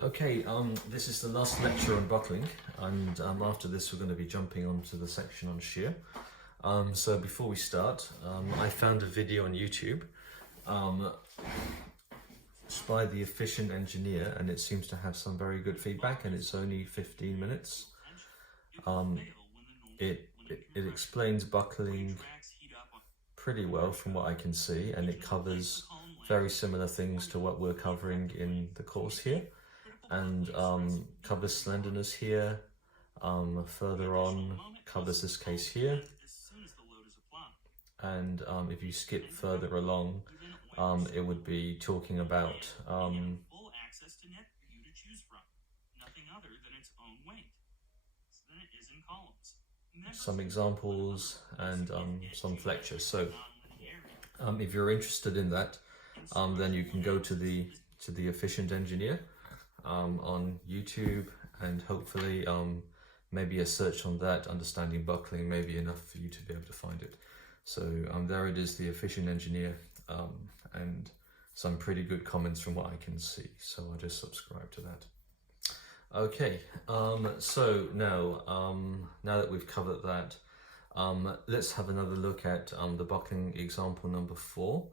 Okay, this is the last lecture on buckling, and after this we're going to be jumping onto the section on shear. So before we start, I found a video on YouTube. It's by the Efficient Engineer, and it seems to have some very good feedback, and it's only 15 minutes. It explains buckling pretty well from what I can see, and it covers very similar things to what we're covering in the course here, and covers slenderness here, further on covers this case here, and if you skip further along, it would be talking about some examples and some lectures. So if you're interested in that, then you can go to the Efficient Engineer on YouTube, and hopefully maybe a search on that, understanding buckling, may be enough for you to be able to find it. So there it is, the Efficient Engineer, and some pretty good comments from what I can see, so I'll just subscribe to that. Okay, so now that we've covered that, let's have another look at the buckling example number 4.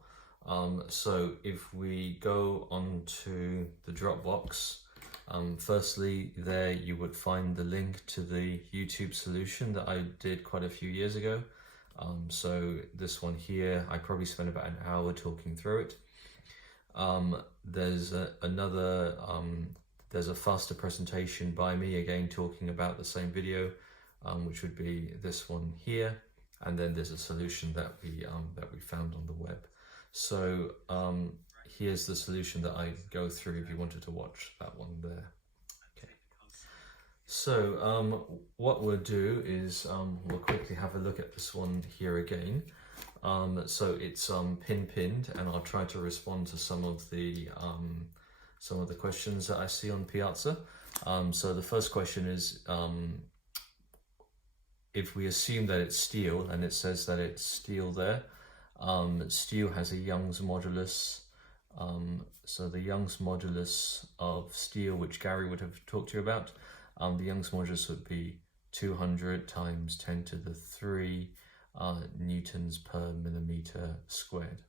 So if we go on to the Dropbox, firstly there you would find the link to the YouTube solution that I did quite a few years ago. So this one here, I probably spent about an hour talking through it. There's there's a faster presentation by me, again talking about the same video, which would be this one here, and then there's a solution that we found on the web. So here's the solution that I go through if you wanted to watch that one there. Okay. So what we'll do is we'll quickly have a look at this one here again. So it's pinned, and I'll try to respond to some of the questions that I see on Piazza. So the first question is, if we assume that it's steel, and it says that it's steel there, steel has a Young's modulus. So the Young's modulus of steel, which Gary would have talked to you about, the Young's modulus would be 200 times 10 to the 3 newtons per millimeter squared.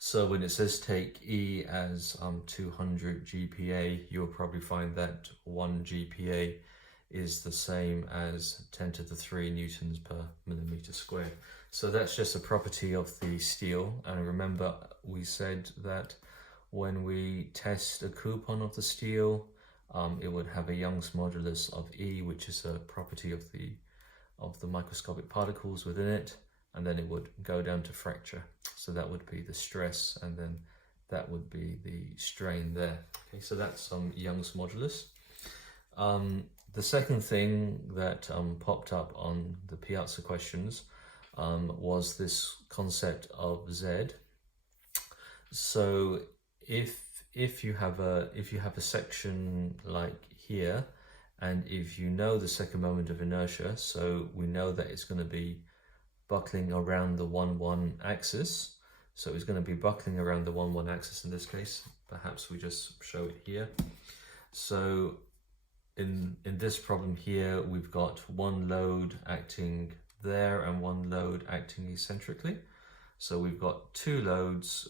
So when it says take E as 200 GPa, you'll probably find that 1 GPa is the same as 10 to the 3 newtons per millimeter squared. So that's just a property of the steel. And remember, we said that when we test a coupon of the steel, it would have a Young's modulus of E, which is a property of the microscopic particles within it, and then it would go down to fracture. So that would be the stress, and then that would be the strain there. Okay, so that's Young's modulus. The second thing that popped up on the Piazza questions was this concept of Z. So if you have a section like here, and if you know the second moment of inertia, so we know that it's going to be buckling around the 1-1 axis. So it's going to be buckling around the 1-1 axis in this case. Perhaps we just show it here. So in this problem here, we've got one load acting there and one load acting eccentrically. So we've got two loads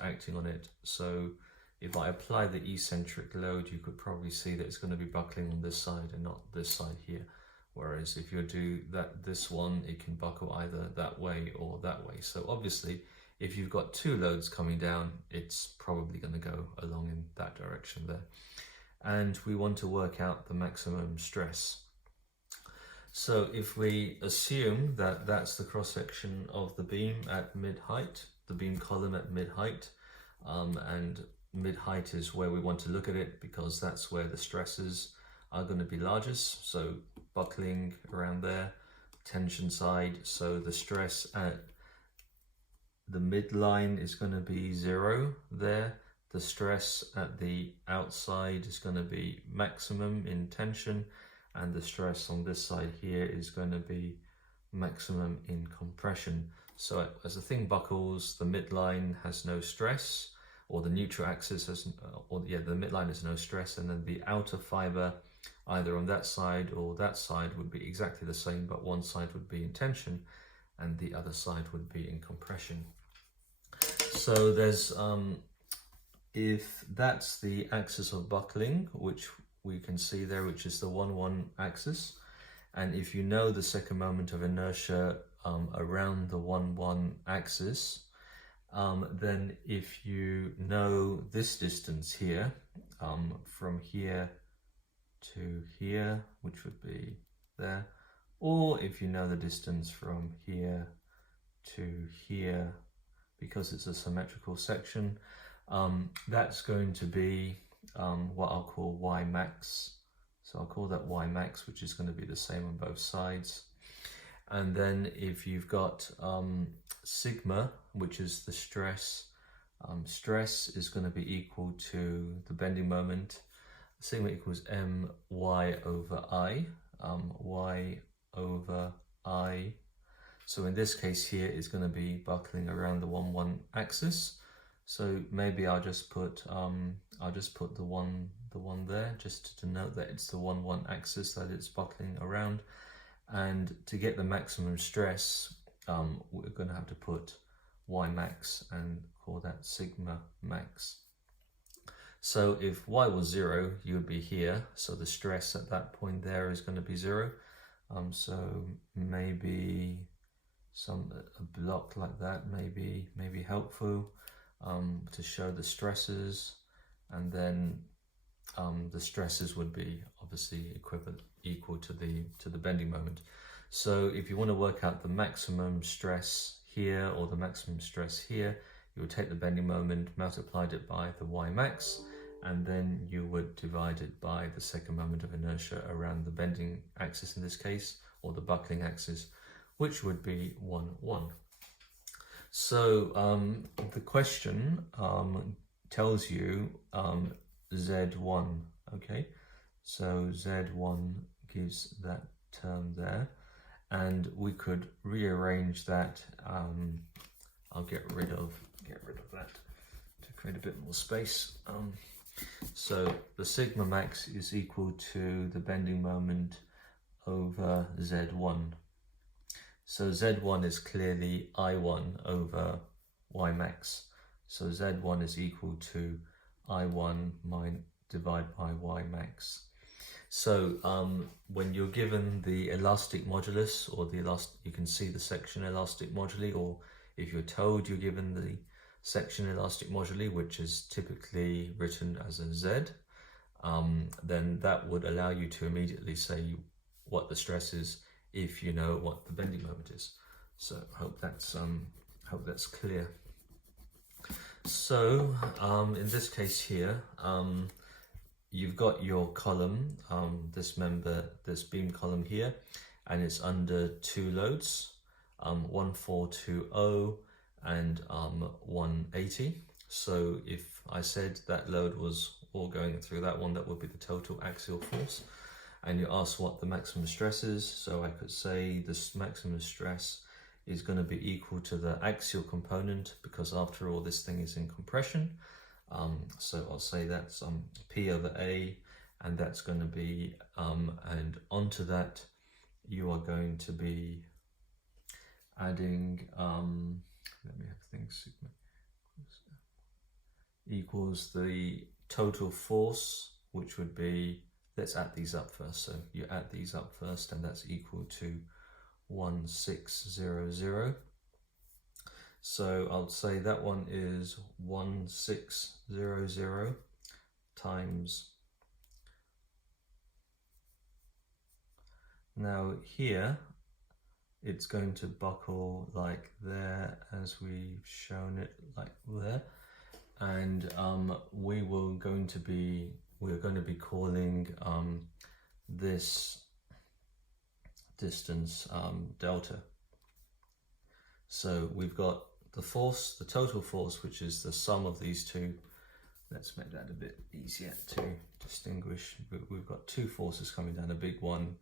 acting on it. So if I apply the eccentric load, you could probably see that it's going to be buckling on this side and not this side here. Whereas if you do this one, it can buckle either that way or that way. So obviously, if you've got two loads coming down, it's probably going to go along in that direction there. And we want to work out the maximum stress. So if we assume that that's the cross-section of the beam at mid-height, the beam column at mid-height, and mid-height is where we want to look at it because that's where the stresses are going to be largest. So buckling around there, tension side, so the stress at the midline is going to be 0 there. The stress at the outside is going to be maximum in tension, and the stress on this side here is going to be maximum in compression. So as the thing buckles, the midline has no stress, or the neutral axis has, the midline has no stress, and then the outer fiber either on that side or that side would be exactly the same, but one side would be in tension and the other side would be in compression. So there's, if that's the axis of buckling, which we can see there, which is the 1-1 axis, and if you know the second moment of inertia around the 1-1 axis, then if you know this distance here, from here to here, which would be there, or if you know the distance from here to here, because it's a symmetrical section, that's going to be what I'll call Y max. So I'll call that Y max, which is going to be the same on both sides. And then if you've got sigma, which is the stress, stress is going to be equal to the bending moment. Sigma equals my over I, y over I. So in this case here, it's going to be buckling around the 1-1 axis. So maybe I'll just put the one there, just to denote that it's the 1-1 axis that it's buckling around. And to get the maximum stress, we're going to have to put Y max and call that sigma max. So if Y was 0, you would be here. So the stress at that point there is going to be 0. So maybe a block like that may be helpful to show the stresses, and then the stresses would be obviously equal to the bending moment. So if you want to work out the maximum stress here or the maximum stress here, you would take the bending moment, multiplied it by the Y max, and then you would divide it by the second moment of inertia around the bending axis in this case, or the buckling axis, which would be 1-1. So the question tells you Z1, okay? So Z1 gives that term there, and we could rearrange that. I'll get rid of that to create a bit more space. So the sigma max is equal to the bending moment over Z1. So Z1 is clearly I1 over Y max. So Z1 is equal to I1 divided by Y max. So when you're given the elastic modulus, or you can see the section elastic moduli, or if you're told you're given the section elastic moduli, which is typically written as a Z, then that would allow you to immediately say what the stress is if you know what the bending moment is. So hope that's clear. So in this case here, you've got your column, this beam column here, and it's under two loads, 1420 and 180. So if I said that load was all going through that one, that would be the total axial force. And you ask what the maximum stress is, so I could say this maximum stress is going to be equal to the axial component, because after all this thing is in compression. So I'll say that's P over A, and that's going to be, and onto that you are going to be adding, let me have things, sigma equals the total force, which would be, let's add these up first. So you add these up first, and that's equal to 1600. So I'll say that one is 1600 times. Now here, it's going to buckle like there, as we've shown it like there. And we're going to be calling this distance delta. So we've got the force, the total force, which is the sum of these two. Let's make that a bit easier to distinguish. We've got two forces coming down, a big one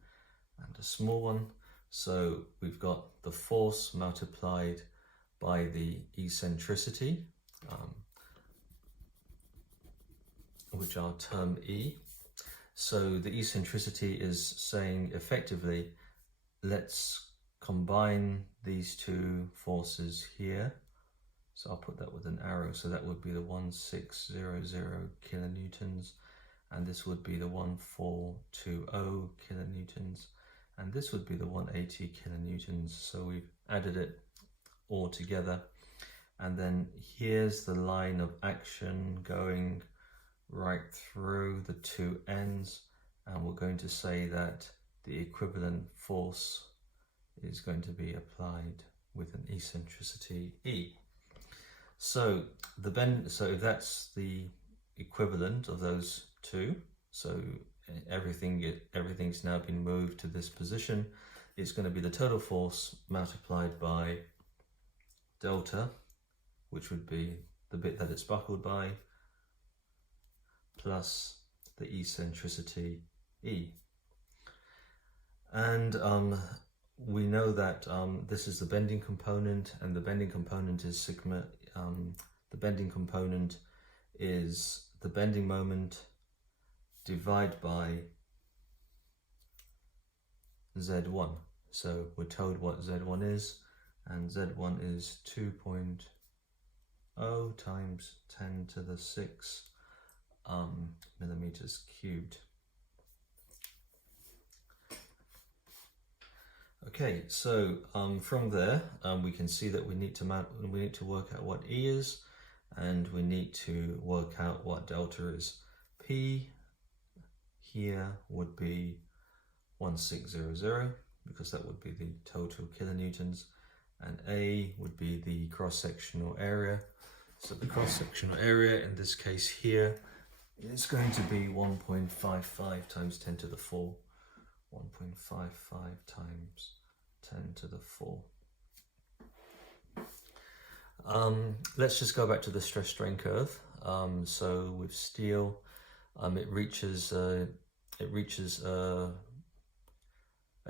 and a small one. So we've got the force multiplied by the eccentricity, which are term E. So the eccentricity is saying effectively, let's combine these two forces here. So I'll put that with an arrow. So that would be the 1600 kilonewtons, and this would be the 1420 kilonewtons, and this would be the 180 kilonewtons. So we've added it all together, and then here's the line of action going right through the two ends, and we're going to say that the equivalent force is going to be applied with an eccentricity E. So if that's the equivalent of those two, so everything's now been moved to this position, it's going to be the total force multiplied by delta, which would be the bit that it's buckled by, plus the eccentricity E. And we know that this is the bending component, and the bending component is sigma. The bending component is the bending moment divided by Z1. So we're told what Z1 is, and Z1 is 2.0 times 10 to the 6 millimeters cubed. Okay, so from there we can see that we need to work out what E is, and we need to work out what delta is. P here would be 1600, because that would be the total kilonewtons, and A would be the cross-sectional area. So the cross-sectional area in this case here is going to be 1.55 times 10 to the 4. 1.55 times 10 to the 4. Let's just go back to the stress strain curve. So with steel, it reaches a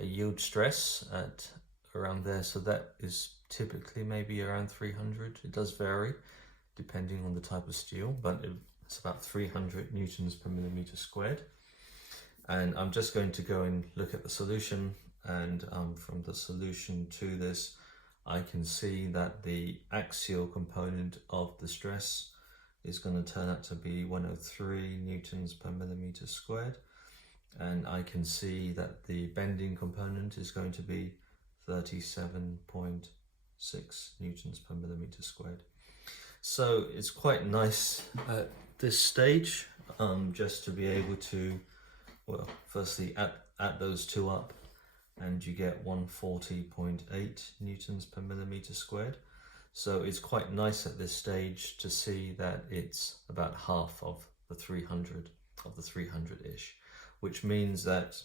yield stress at around there. So that is typically maybe around 300. It does vary depending on the type of steel, but it's about 300 newtons per millimeter squared. And I'm just going to go and look at the solution, and from the solution to this, I can see that the axial component of the stress is going to turn out to be 103 newtons per millimeter squared, and I can see that the bending component is going to be 37.6 newtons per millimeter squared. So it's quite nice at this stage just to be able to, well, firstly add those two up, and you get 140.8 newtons per millimeter squared. So it's quite nice at this stage to see that it's about half of the 300-ish, which means that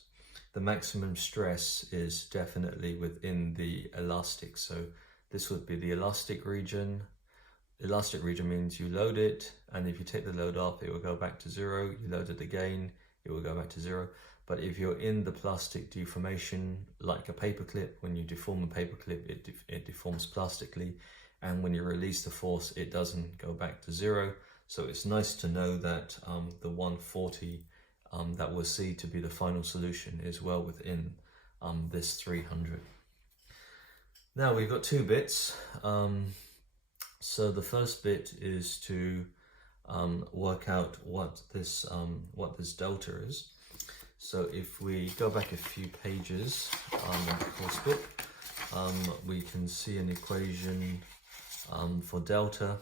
the maximum stress is definitely within the elastic. So this would be the elastic region. Elastic region means you load it, and if you take the load off, it will go back to 0. You load it again, it will go back to 0. But if you're in the plastic deformation, like a paperclip, when you deform a paperclip, it deforms plastically, and when you release the force, it doesn't go back to 0. So it's nice to know that the 140 that we'll see to be the final solution is well within this 300. Now we've got two bits. So the first bit is to work out what this delta is. So if we go back a few pages in the course book, we can see an equation for delta,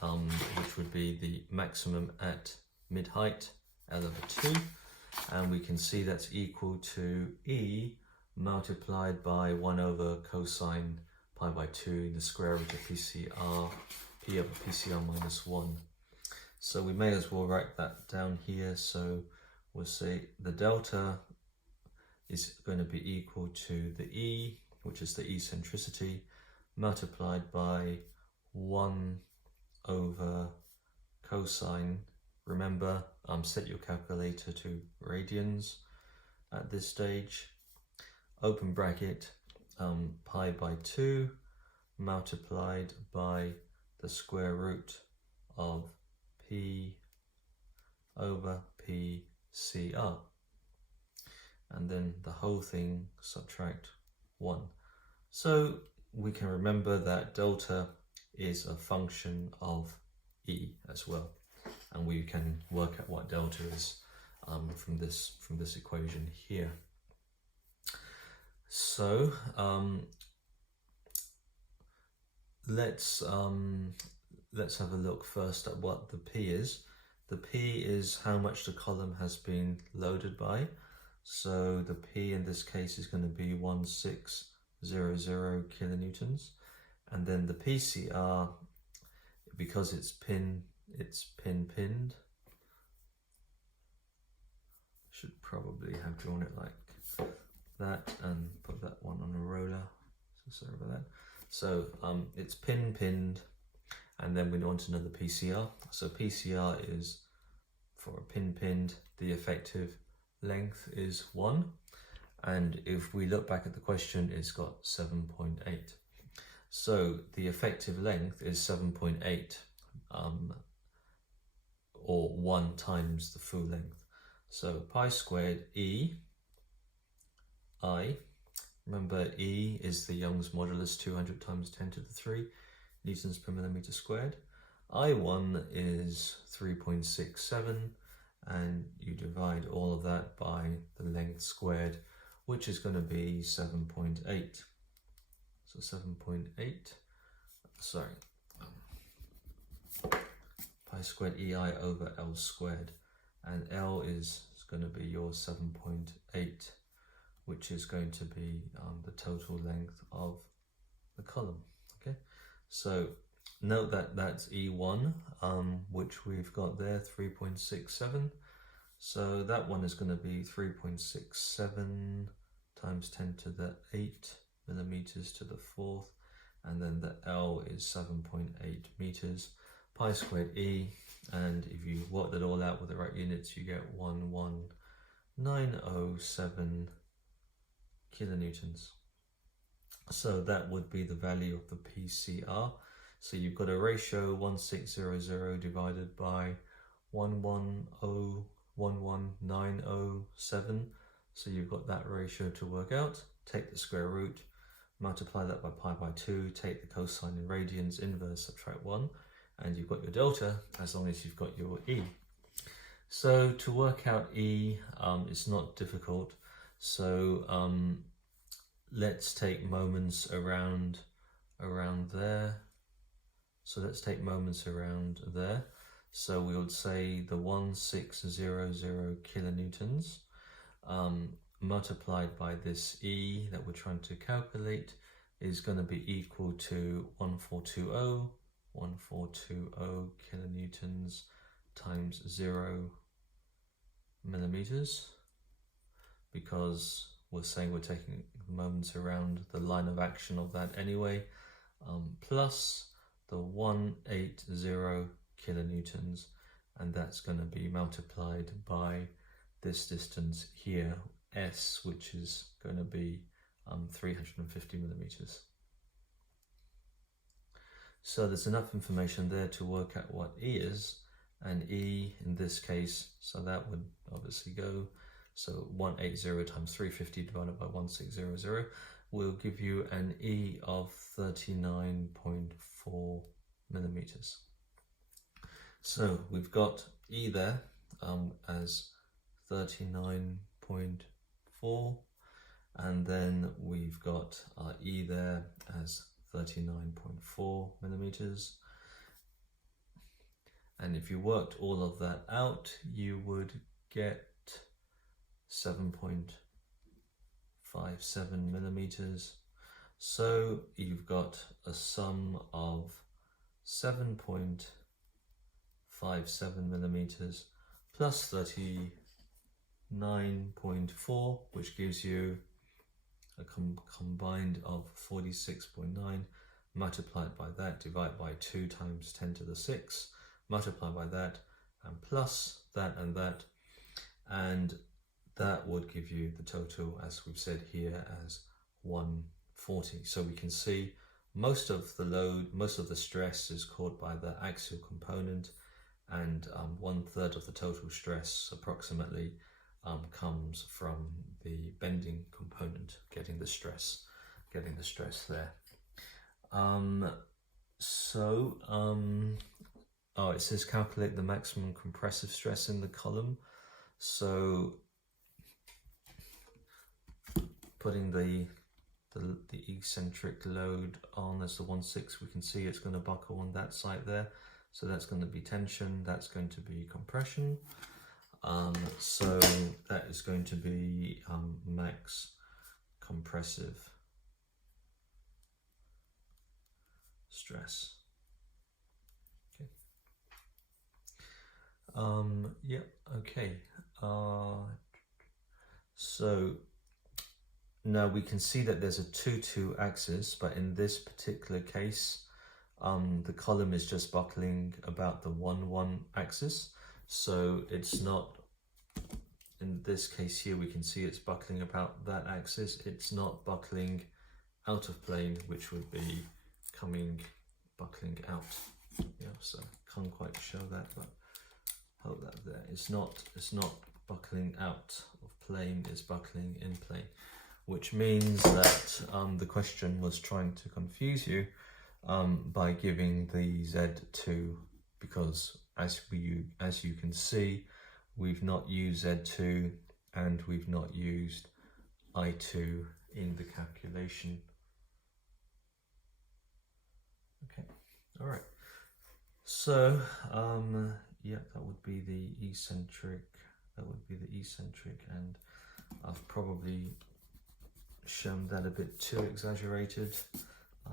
which would be the maximum at mid-height, L over 2, and we can see that's equal to E multiplied by 1 over cosine pi by 2, the square root of PCR, P over PCR minus 1. So we may as well write that down here. So we'll say the delta is going to be equal to the E, which is the eccentricity, multiplied by 1 over cosine. Remember, set your calculator to radians at this stage. Open bracket, pi by 2 multiplied by the square root of P over PCR. And then the whole thing subtract 1. So we can remember that delta is a function of E as well. And we can work out what delta is from this equation here. So let's have a look first at what the P is. The P is how much the column has been loaded by. So the P in this case is going to be 1600 kilonewtons, and then the PCR, because it's pinned. Should probably have drawn it like that and put that one on a roller. So sorry about that. So it's pinned, and then we want to know the PCR. So PCR is for a pinned. The effective length is 1, and if we look back at the question, it's got 7.8. So the effective length is 7.8, or 1 times the full length. So pi squared E I, remember E is the Young's modulus, 200 times 10 to the 3 newtons per millimeter squared. I1 is 3.67, and you divide all of that by the length squared, which is going to be 7.8. So 7.8, sorry, pi squared EI over L squared, and L is going to be your 7.8, which is going to be the total length of the column. Okay, so note that that's E1, which we've got there, 3.67. So that one is going to be 3.67 times 10 to the 8 millimeters to the 4th, and then the L is 7.8 meters. Pi squared E, and if you work that all out with the right units, you get 11907 kilonewtons. So that would be the value of the PCR. So you've got a ratio 1600 divided by 11907. So you've got that ratio to work out. Take the square root, multiply that by pi by 2, take the cosine in radians, inverse, subtract 1, and you've got your delta as long as you've got your E. So to work out E, it's not difficult. So let's take moments around there. So let's take moments around there. So we would say the 1600 kilonewtons multiplied by this E that we're trying to calculate is going to be equal to 1420 kilonewtons times 0 millimeters, because we're saying we're taking moments around the line of action of that anyway, plus the 180 kilonewtons, and that's going to be multiplied by this distance here, S, which is going to be 350 millimeters. So there's enough information there to work out what E is, and E in this case, so that would obviously go, so 180 times 350 divided by 1600 will give you an E of 39.4 millimeters. So we've got E there as 39.4, and then we've got our E there as 39.4 millimeters. And if you worked all of that out, you would get 7.57 millimeters. So you've got a sum of 7.57 millimeters plus 39.4, which gives you a combined of 46.9, multiplied by that, divide by 2 times 10 to the 6, multiply by that, and plus that, and that would give you the total, as we've said here, as 140. So we can see most of the load, most of the stress is caused by the axial component, and 1/3 of the total stress approximately comes from the bending component, getting the stress there. Oh, it says calculate the maximum compressive stress in the column. So putting the eccentric load on as the 1/6, we can see it's going to buckle on that side there. So that's going to be tension, that's going to be compression. So that is going to be max compressive stress. Okay. Yeah, okay. So now we can see that there's a 2-2 axis, but in this particular case, the column is just buckling about the 1-1 axis. So it's not, in this case here, we can see it's buckling about that axis. It's not buckling out of plane, which would be buckling out. Yeah, so can't quite show that, but hold that there. It's not buckling out of plane, it's buckling in plane, which means that the question was trying to confuse you by giving the Z2, because as you can see, we've not used Z2 and we've not used I2 in the calculation. Okay, all right. So yeah, that would be the eccentric. And I've probably shown that a bit too exaggerated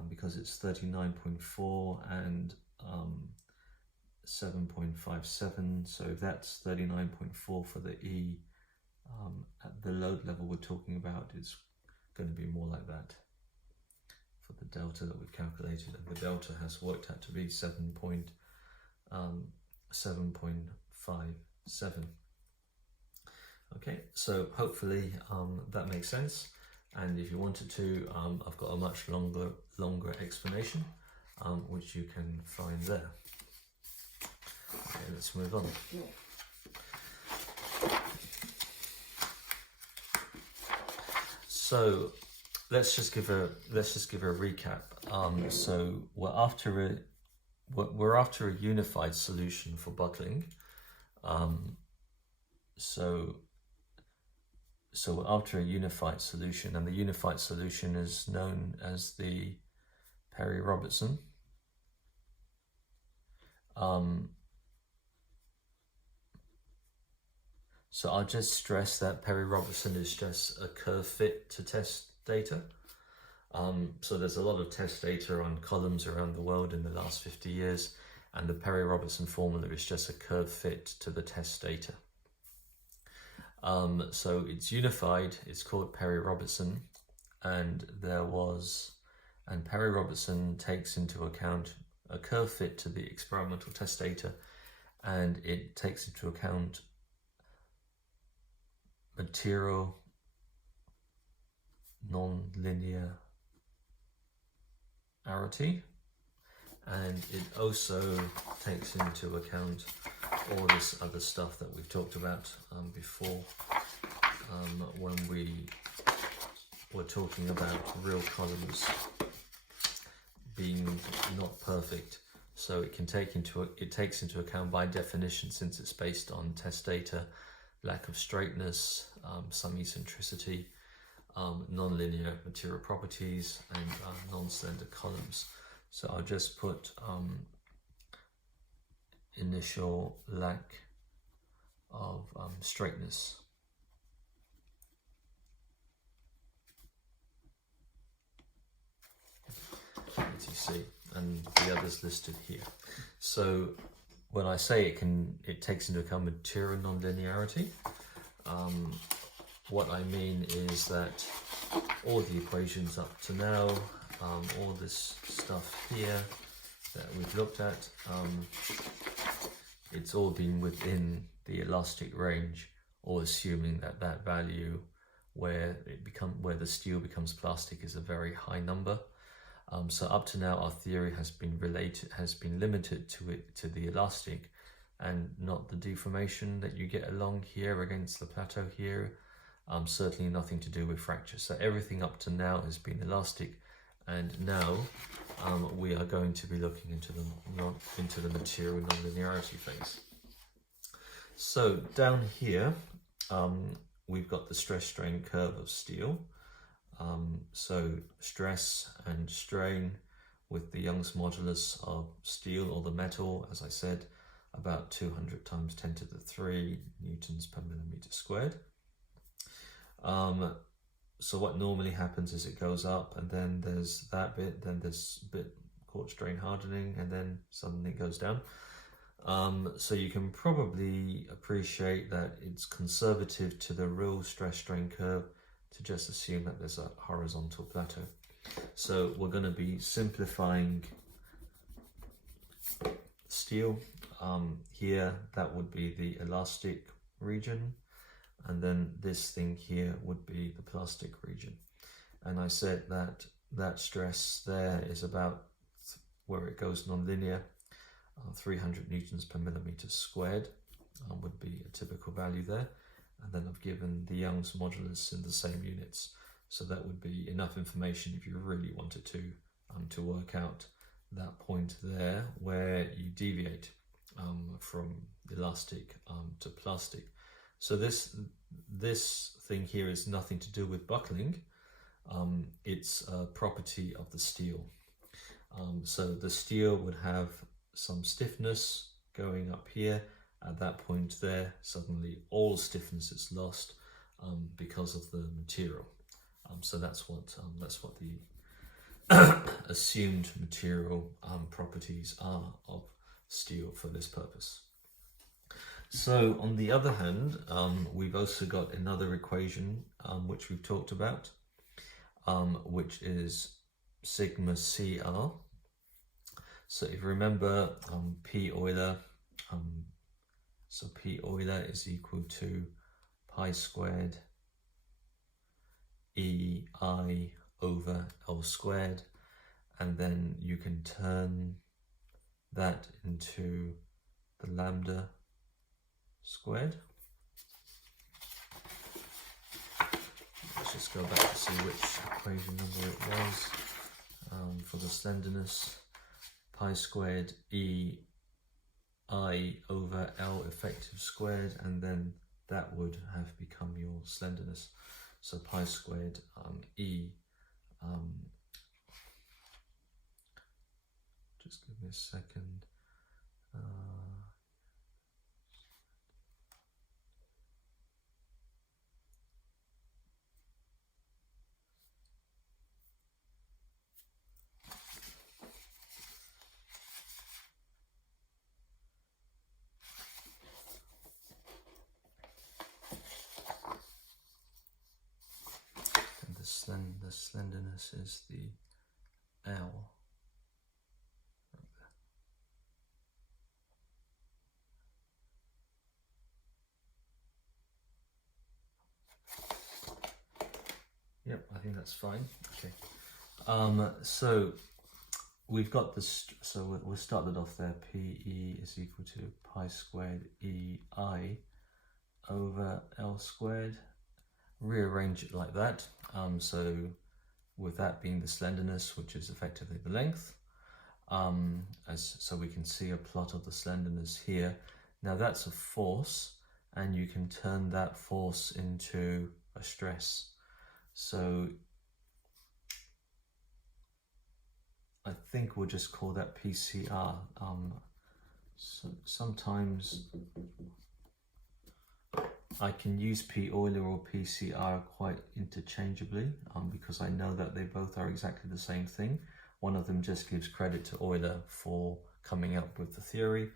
because it's 39.4 and 7.57. So that's 39.4 for the E. At the load level we're talking about, it's going to be more like that for the delta that we've calculated, and the delta has worked out to be 7.57. Okay, so hopefully that makes sense. And if you wanted to, I've got a much longer explanation, which you can find there. Okay, let's move on. So let's just give a recap. So we're after a unified solution for buckling. So we're after a unified solution, and the unified solution is known as the Perry-Robertson. So I'll just stress that Perry-Robertson is just a curve fit to test data. So there's a lot of test data on columns around the world in the last 50 years, and the Perry-Robertson formula is just a curve fit to the test data. So it's unified, it's called Perry-Robertson, and Perry-Robertson takes into account a curve fit to the experimental test data, and it takes into account material non-linearity, and it also takes into account all this other stuff that we've talked about before when we were talking about real columns being not perfect. So it takes into account, by definition, since it's based on test data, lack of straightness, some eccentricity, non-linear material properties, and non-slender columns. So I'll just put initial lack of straightness. ATC, and the others listed here. So when I say it takes into account material non-linearity, what I mean is that all the equations up to now, all this stuff here that we've looked at, it's all been within the elastic range, or assuming that that value where the steel becomes plastic is a very high number. So up to now, our theory has been limited to the elastic, and not the deformation that you get along here against the plateau here. Certainly nothing to do with fracture. So everything up to now has been elastic, and now we are going to be looking into the material nonlinearity phase. So down here, we've got the stress strain curve of steel. So stress and strain with the Young's modulus of steel or the metal, as I said, about 200 times 10 to the 3 newtons per millimeter squared. So what normally happens is it goes up, and then there's that bit, then this bit called strain hardening, and then suddenly it goes down. So you can probably appreciate that it's conservative to the real stress strain curve to just assume that there's a horizontal plateau. So we're going to be simplifying steel. Here, that would be the elastic region, and then this thing here would be the plastic region. And I said that that stress there is about where it goes non-linear, 300 newtons per millimeter squared would be a typical value there. And then I've given the Young's modulus in the same units. So that would be enough information if you really wanted to work out that point there where you deviate from elastic to plastic. So this thing here is nothing to do with buckling. It's a property of the steel. So the steel would have some stiffness going up here. At that point there, suddenly all stiffness is lost because of the material. So that's what the assumed material properties are of steel for this purpose. So on the other hand, we've also got another equation which we've talked about, which is sigma CR. So if you remember P Euler, so P Euler is equal to pi squared EI over L squared, and then you can turn that into the lambda squared. Let's just go back to see which equation number it was for the slenderness. Pi squared EI over L effective squared, and then that would have become your slenderness. So pi squared E, just give me a second. The slenderness is the L. Yep, I think that's fine. Okay. So we've got this. So we'll start it off there. PE is equal to pi squared EI over L squared. Rearrange it like that. So with that being the slenderness, which is effectively the length, so we can see a plot of the slenderness here. Now that's a force, and you can turn that force into a stress. So I think we'll just call that PCR. So sometimes I can use P Euler or PCR quite interchangeably because I know that they both are exactly the same thing. One of them just gives credit to Euler for coming up with the theory,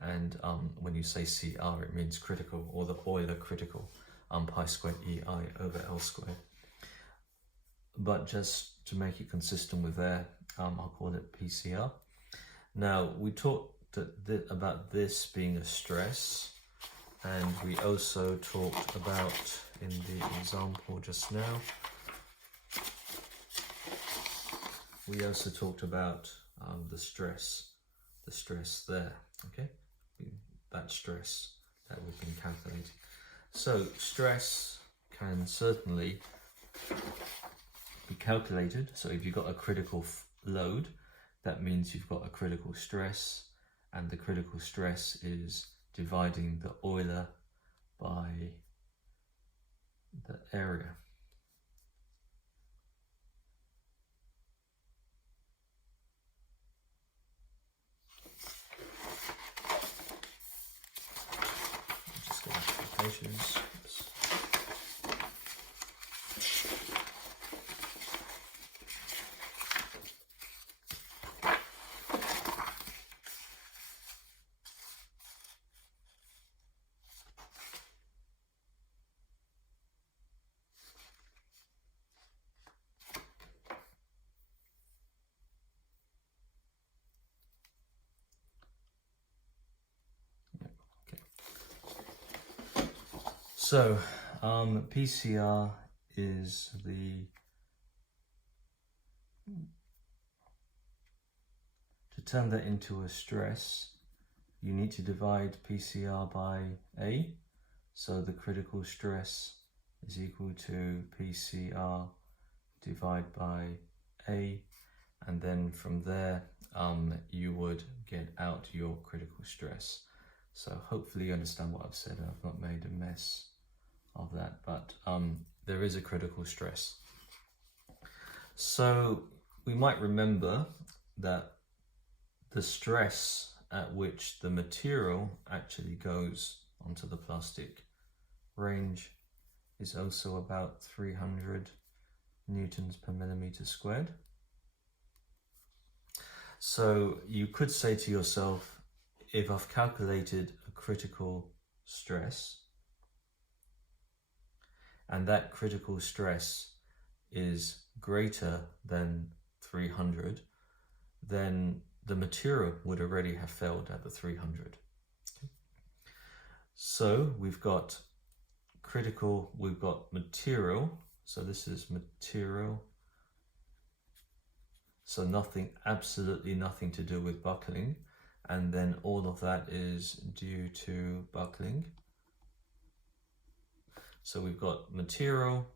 and when you say CR it means critical, or the Euler critical, pi squared EI over L squared. But just to make it consistent with there, I'll call it PCR. Now we talked about this being a stress, and we also talked about, in the example just now, we also talked about the stress there, okay? that stress that we've been calculating. So stress can certainly be calculated. So if you've got a critical load, that means you've got a critical stress, and the critical stress is dividing the Euler by the area. Just go back to the pages. So PCR is to turn that into a stress, you need to divide PCR by A. So the critical stress is equal to PCR divided by A, and then from there you would get out your critical stress. So hopefully you understand what I've said. I've not made a mess of that, but there is a critical stress. So we might remember that the stress at which the material actually goes onto the plastic range is also about 300 newtons per millimeter squared. So you could say to yourself, if I've calculated a critical stress, and that critical stress is greater than 300, then the material would already have failed at the 300. Okay. So we've got critical, we've got material, so this is material, so nothing, absolutely nothing to do with buckling, and then all of that is due to buckling. So we've got material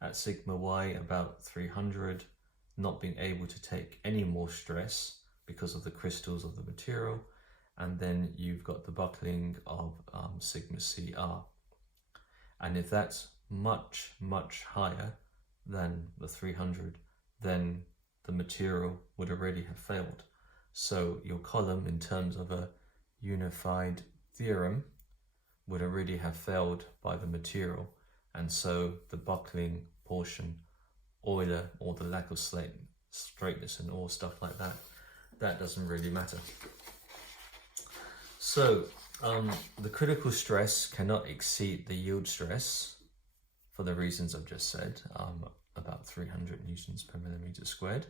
at sigma y about 300, not being able to take any more stress because of the crystals of the material, and then you've got the buckling of sigma cr. And if that's much, much higher than the 300, then the material would already have failed. So your column, in terms of a unified theorem, would already have failed by the material, and so the buckling portion, Euler, or the lack of straightness and all stuff like that, that doesn't really matter. So the critical stress cannot exceed the yield stress for the reasons I've just said, about 300 newtons per millimeter squared,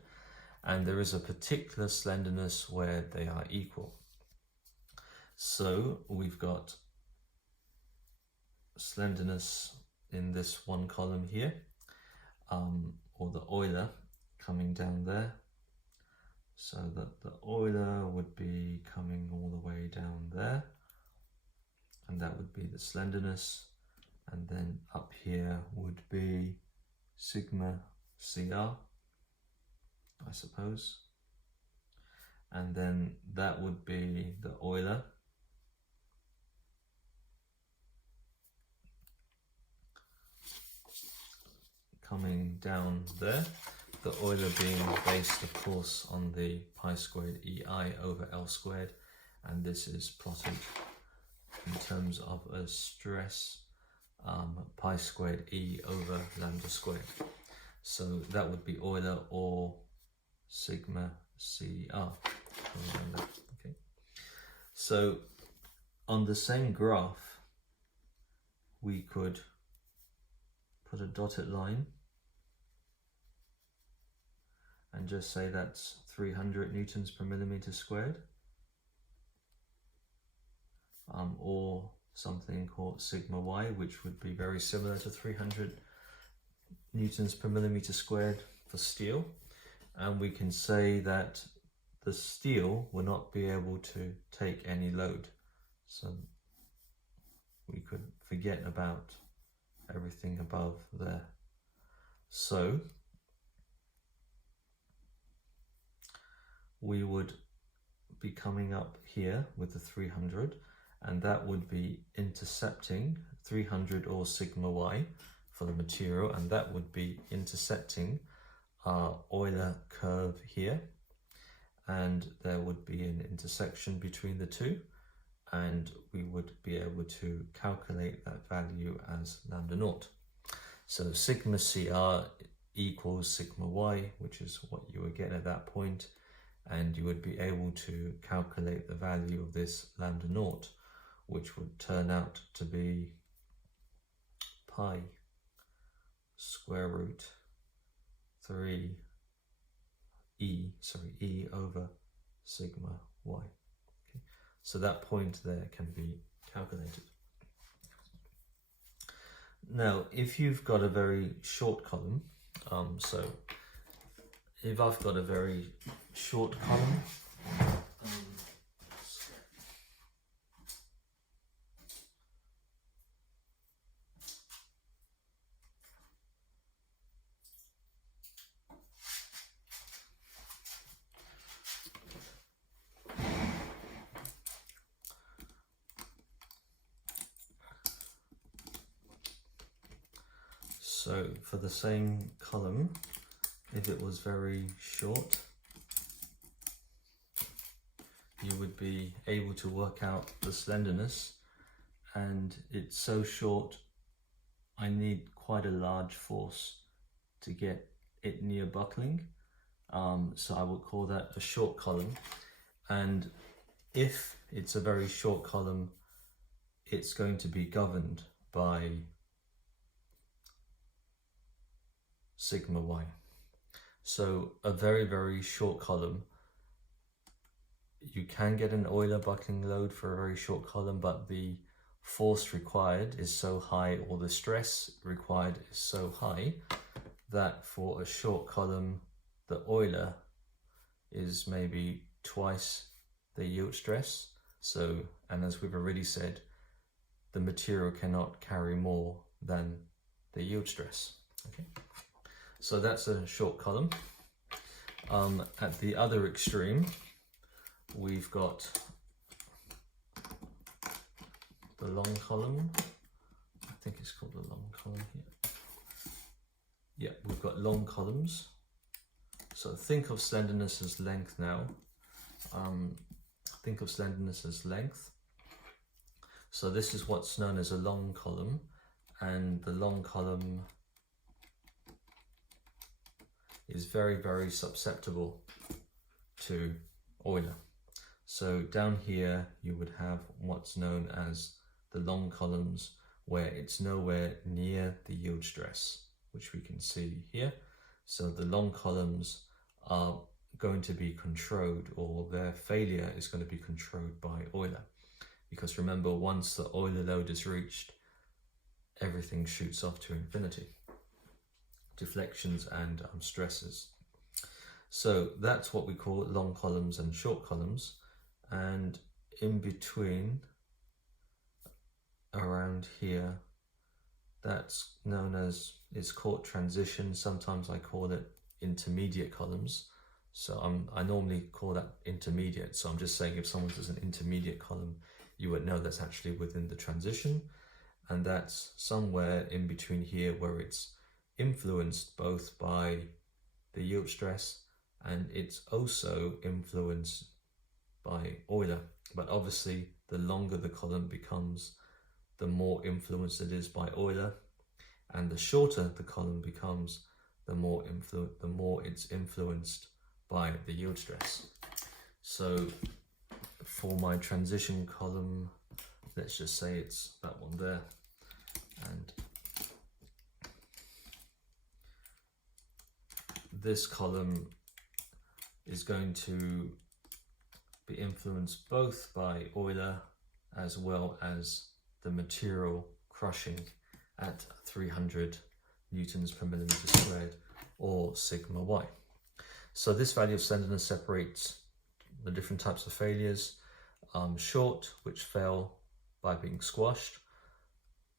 and there is a particular slenderness where they are equal. So we've got slenderness in this one column here, or the Euler coming down there, so that the Euler would be coming all the way down there, and that would be the slenderness, and then up here would be sigma cr, I suppose, and then that would be the Euler, coming down there, the Euler being based, of course, on the pi squared EI over L squared, and this is plotted in terms of a stress pi squared E over lambda squared. So that would be Euler or sigma CR. Okay. So on the same graph, we could put a dotted line and just say that's 300 newtons per millimeter squared, or something called sigma y, which would be very similar to 300 newtons per millimeter squared for steel, and we can say that the steel will not be able to take any load. So we could forget about everything above there. So we would be coming up here with the 300, and that would be intercepting 300 or sigma y for the material, and that would be intersecting our Euler curve here, and there would be an intersection between the two, and we would be able to calculate that value as lambda naught. So sigma CR equals sigma y, which is what you were getting at that point, and you would be able to calculate the value of this lambda naught, which would turn out to be pi square root 3 e over sigma y. Okay. So that point there can be calculated. Now, if you've got a very short column, so if I've got a very short column, so for the same column, if it was very short, you would be able to work out the slenderness, and it's so short I need quite a large force to get it near buckling, so I would call that a short column. And if it's a very short column, it's going to be governed by sigma y. So a very, very short column, you can get an Euler buckling load for a very short column, but the force required is so high, or the stress required is so high, that for a short column, the Euler is maybe twice the yield stress. So, and as we've already said, the material cannot carry more than the yield stress. Okay, so that's a short column. At the other extreme, we've got the long column. I think it's called the long column here. Yeah, we've got long columns. So think of slenderness as length now. Think of slenderness as length. So this is what's known as a long column, and the long column is very, very susceptible to Euler. So down here you would have what's known as the long columns, where it's nowhere near the yield stress, which we can see here. So the long columns are going to be controlled, or their failure is going to be controlled by Euler. Because remember, once the Euler load is reached, everything shoots off to infinity. Deflections and stresses. So that's what we call long columns and short columns. And in between, around here, that's known as, it's called transition. Sometimes I call it intermediate columns. So I normally call that intermediate. So I'm just saying, if someone does an intermediate column, you would know that's actually within the transition. And that's somewhere in between here, where it's influenced both by the yield stress, and it's also influenced by Euler. But obviously, the longer the column becomes, the more influenced it is by Euler, and the shorter the column becomes, the more it's influenced by the yield stress. So for my transition column, let's just say it's that one there, and this column is going to be influenced both by Euler as well as the material crushing at 300 newtons per millimeter squared, or sigma y. So this value of slenderness separates the different types of failures. Short, which fail by being squashed,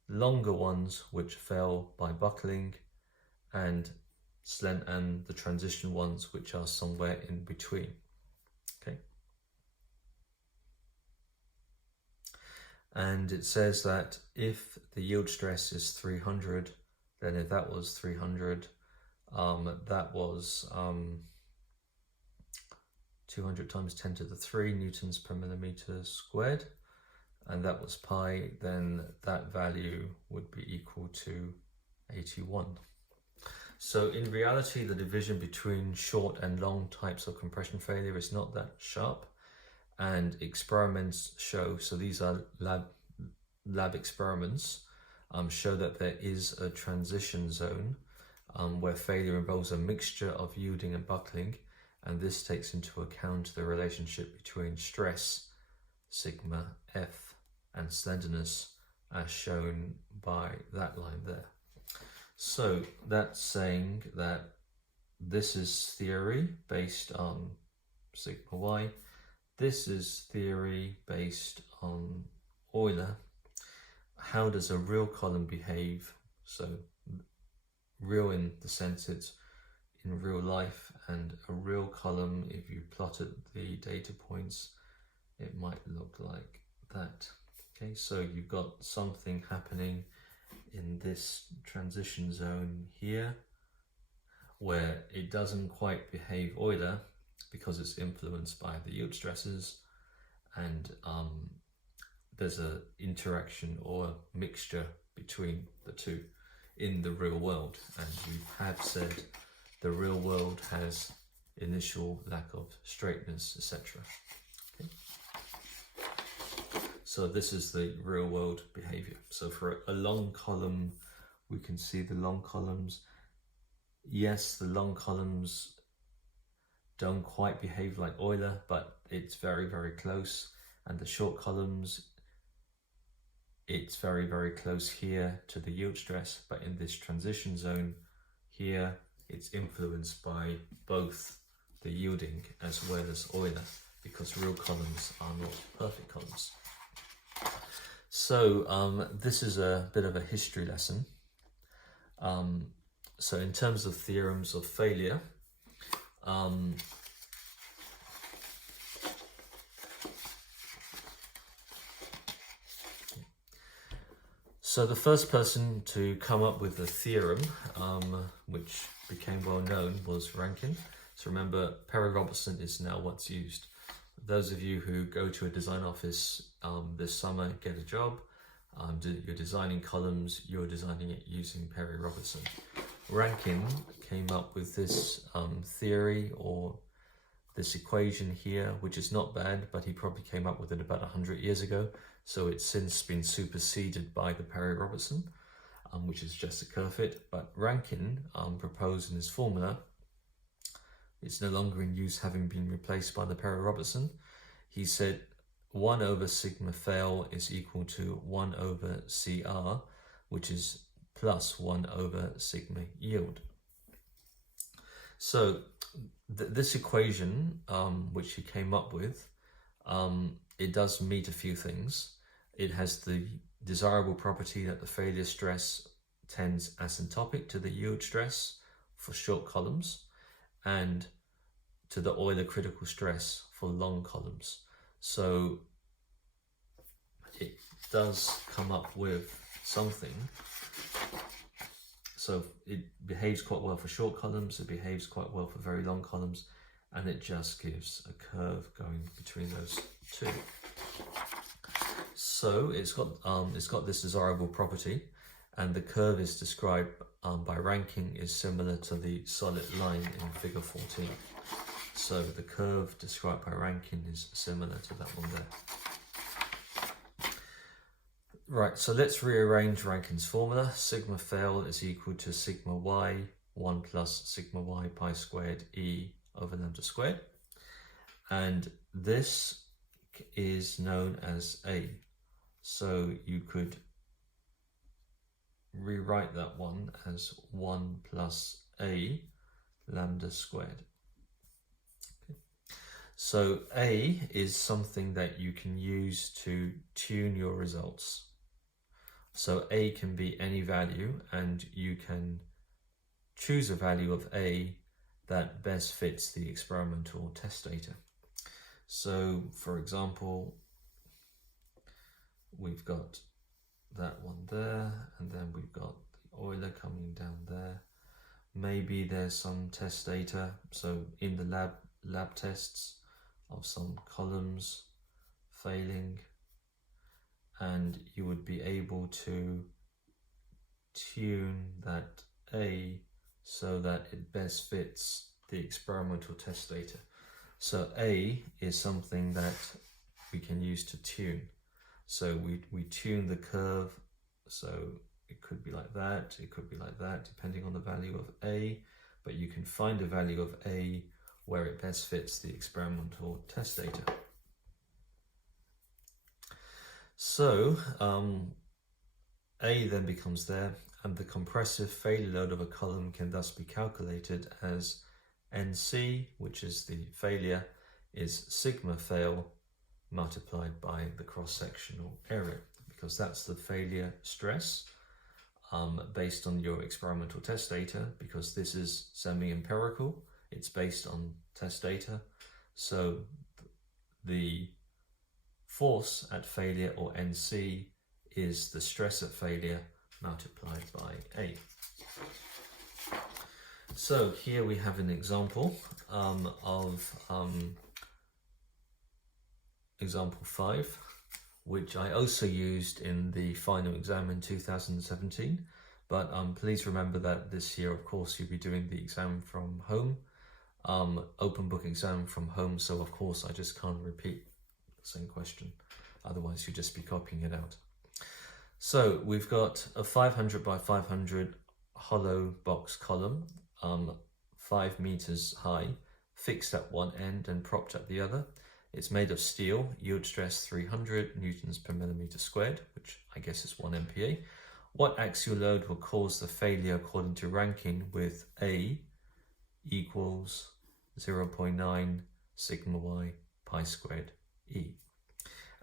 longer ones which fail by buckling, and the transition ones which are somewhere in between. Okay. And it says that if the yield stress is 300, then if that was 300, that was 200 times 10 to the 3 newtons per millimeter squared, and that was pi, then that value would be equal to 81. So in reality, the division between short and long types of compression failure is not that sharp, and experiments show, so these are lab experiments, show that there is a transition zone where failure involves a mixture of yielding and buckling, and this takes into account the relationship between stress, sigma F, and slenderness, as shown by that line there. So that's saying that this is theory based on sigma y, this is theory based on Euler. How does a real column behave? So real in the sense it's in real life, and a real column, if you plotted the data points, it might look like that. Okay, so you've got something happening in this transition zone here where it doesn't quite behave Euler because it's influenced by the yield stresses, and there's an interaction or a mixture between the two in the real world, and we have said the real world has initial lack of straightness, etc. Okay. So this is the real world behavior. So for a long column, we can see the long columns. Yes, the long columns don't quite behave like Euler, but it's very, very close. And the short columns, it's very, very close here to the yield stress, but in this transition zone here, it's influenced by both the yielding as well as Euler, because real columns are not perfect columns. So this is a bit of a history lesson. So in terms of theorems of failure, so the first person to come up with a theorem, which became well known, was Rankine. So remember, Perry-Robertson is now what's used. Those of you who go to a design office this summer, get a job, you're designing columns, you're designing it using Perry-Robertson. Rankine came up with this theory, or this equation here, which is not bad, but he probably came up with it about 100 years ago. So it's since been superseded by the Perry-Robertson, which is just a curve fit. But Rankine proposed in his formula, it's no longer in use, having been replaced by the Perry-Robertson. He said 1 over sigma fail is equal to 1 over CR, which is plus 1 over sigma yield. So this equation, which he came up with, it does meet a few things. It has the desirable property that the failure stress tends asymptotic to the yield stress for short columns, and to the Euler critical stress for long columns. So it does come up with something. So it behaves quite well for short columns, it behaves quite well for very long columns, and it just gives a curve going between those two. So it's got this desirable property, and the curve is described by Rankine is similar to the solid line in figure 14. So the curve described by Rankine is similar to that one there. Right, so let's rearrange Rankine's formula. Sigma fail is equal to sigma y, 1 plus sigma y pi squared e over lambda squared. And this is known as A. So you could rewrite that one as 1 plus A lambda squared. Okay. So A is something that you can use to tune your results. So A can be any value, and you can choose a value of A that best fits the experimental test data. So for example, we've got that one there, and then we've got the Euler coming down there. Maybe there's some test data, so in the lab tests of some columns failing, and you would be able to tune that A so that it best fits the experimental test data. So A is something that we can use to tune. So we tune the curve, so it could be like that, it could be like that, depending on the value of A, but you can find a value of A where it best fits the experimental test data. So A then becomes there, and the compressive failure load of a column can thus be calculated as NC, which is the failure, is sigma fail multiplied by the cross-sectional area, because that's the failure stress based on your experimental test data, because this is semi-empirical, it's based on test data. So the force at failure, or NC, is the stress at failure multiplied by A. So here we have an example of example 5, which I also used in the final exam in 2017. But please remember that this year, of course, you'll be doing the exam from home, open book exam from home. So of course, I just can't repeat the same question. Otherwise, you'll just be copying it out. So we've got a 500 by 500 hollow box column, 5 meters high, fixed at one end and propped at the other. It's made of steel, yield stress 300 newtons per millimeter squared, which I guess is 1 MPa. What axial load will cause the failure according to Rankine, with A equals 0.9 sigma y pi squared E?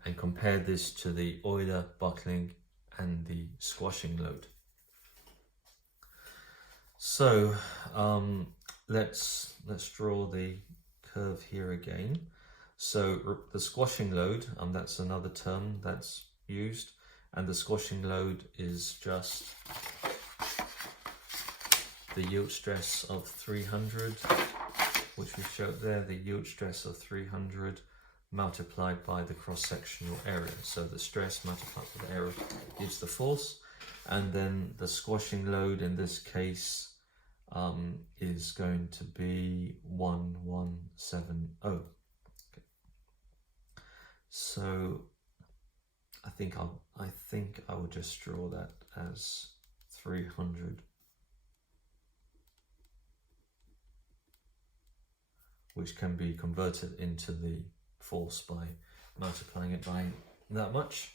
And compare this to the Euler buckling and the squashing load. So let's draw the curve here again. So the squashing load, that's another term that's used, and the squashing load is just the yield stress of 300, which we showed there, the yield stress of 300 multiplied by the cross-sectional area. So the stress multiplied by the area gives the force, and then the squashing load in this case is going to be 1170. Okay. So I think I will just draw that as 300, which can be converted into the force by multiplying it by that much.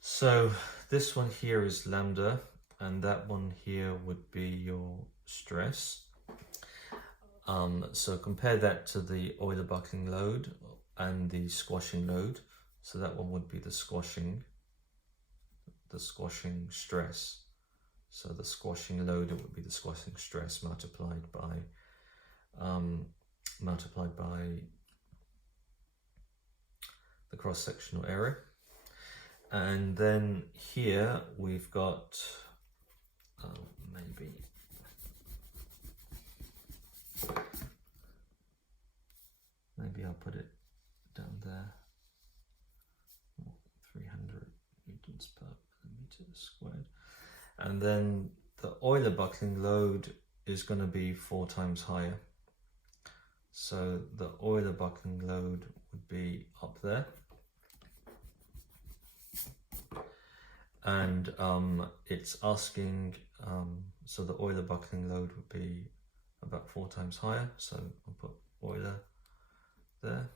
So this one here is lambda, and that one here would be your stress. So compare that to the Euler buckling load and the squashing load. So that one would be the squashing stress. So the squashing load, it would be the squashing stress multiplied by the cross-sectional area. And then here we've got maybe I'll put it down there, 300 newtons per millimeter squared. And then the Euler buckling load is going to be 4 times higher. So the Euler buckling load would be up there. And it's asking, so the Euler buckling load would be about 4 times higher. So I'll put Euler there.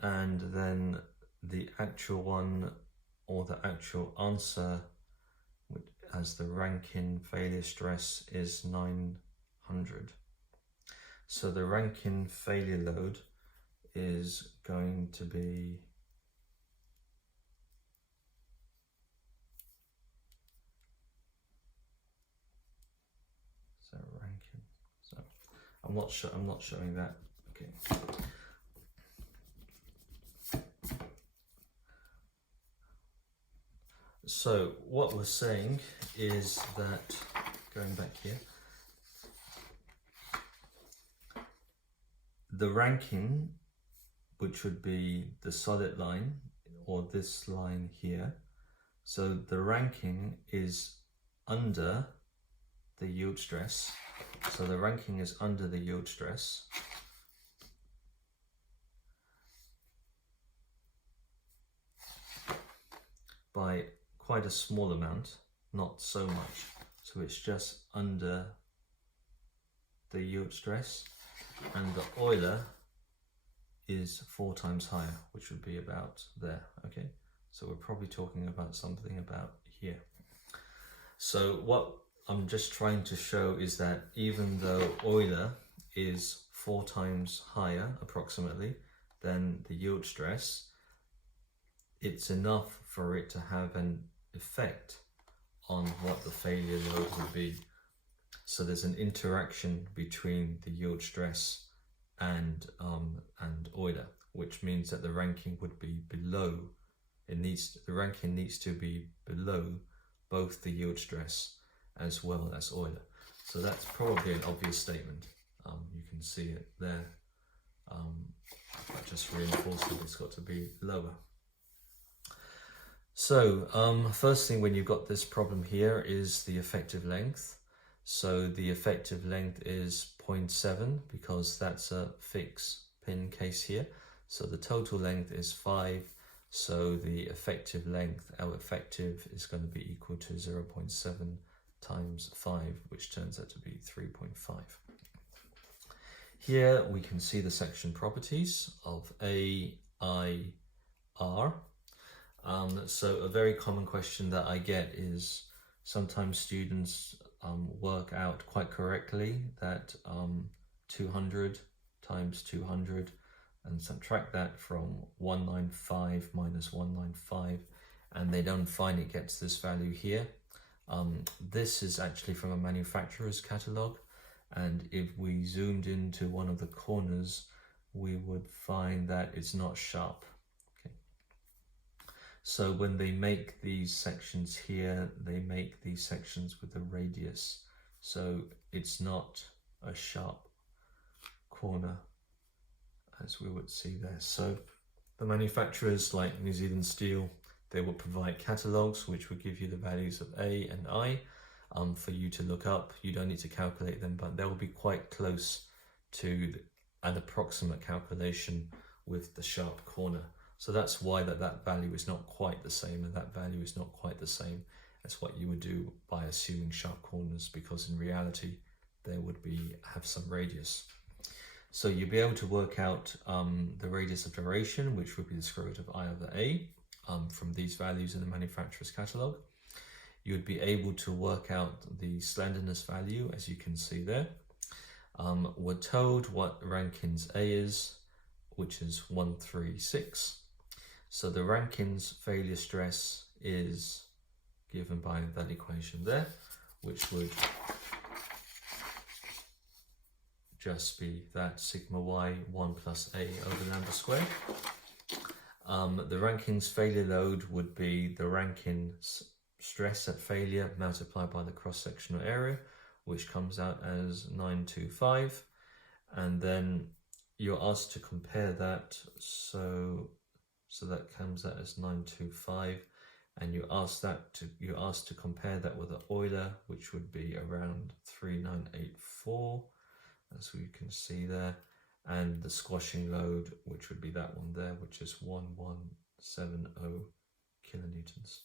And then the actual one, or the actual answer, as the Rankine failure stress, is 900. So the Rankine failure load is going to be Rankine. So I'm not showing that. Okay. So what we're saying is that, going back here, the Rankine, which would be the solid line, or this line here, so the Rankine is under the yield stress. So the Rankine is under the yield stress. By quite a small amount, not so much. So it's just under the yield stress, and the Euler is 4 times higher, which would be about there. Okay, so we're probably talking about something about here. So what I'm just trying to show is that even though Euler is 4 times higher approximately than the yield stress, it's enough for it to have an effect on what the failure load would be. So there's an interaction between the yield stress and Euler, which means that the Rankine would be below. The Rankine needs to be below both the yield stress as well as Euler. So that's probably an obvious statement. You can see it there. That just reinforces it's got to be lower. So first thing when you've got this problem here is the effective length. So the effective length is 0.7 because that's a fixed pin case here. So the total length is 5. So the effective length, our effective, is going to be equal to 0.7 times 5, which turns out to be 3.5. Here we can see the section properties of AIR. So a very common question that I get is sometimes students work out quite correctly that 200 times 200 and subtract that from 195 minus 195, and they don't find it gets this value here. This is actually from a manufacturer's catalogue, and if we zoomed into one of the corners, we would find that it's not sharp. Okay. So when they make these sections here, they make these sections with a radius, so it's not a sharp corner as we would see there. So the manufacturers like New Zealand Steel, they will provide catalogues which will give you the values of A and I for you to look up. You don't need to calculate them, but they will be quite close to an approximate calculation with the sharp corner. So that's why that value is not quite the same, and that value is not quite the same as what you would do by assuming sharp corners, because in reality they would have some radius. So you'll be able to work out the radius of gyration, which would be the square root of I over A, from these values in the manufacturer's catalogue. You would be able to work out the slenderness value, as you can see there. We're told what Rankine's A is, which is 136. So the Rankine's failure stress is given by that equation there, which would just be that sigma y 1 plus A over lambda squared. The Rankine's failure load would be the Rankine's stress at failure multiplied by the cross-sectional area, which comes out as 925, and then you're asked to compare that, so that comes out as 925, and you're asked to compare that with the Euler, which would be around 3984, as we can see there, and the squashing load, which would be that one there, which is 1170 kilonewtons.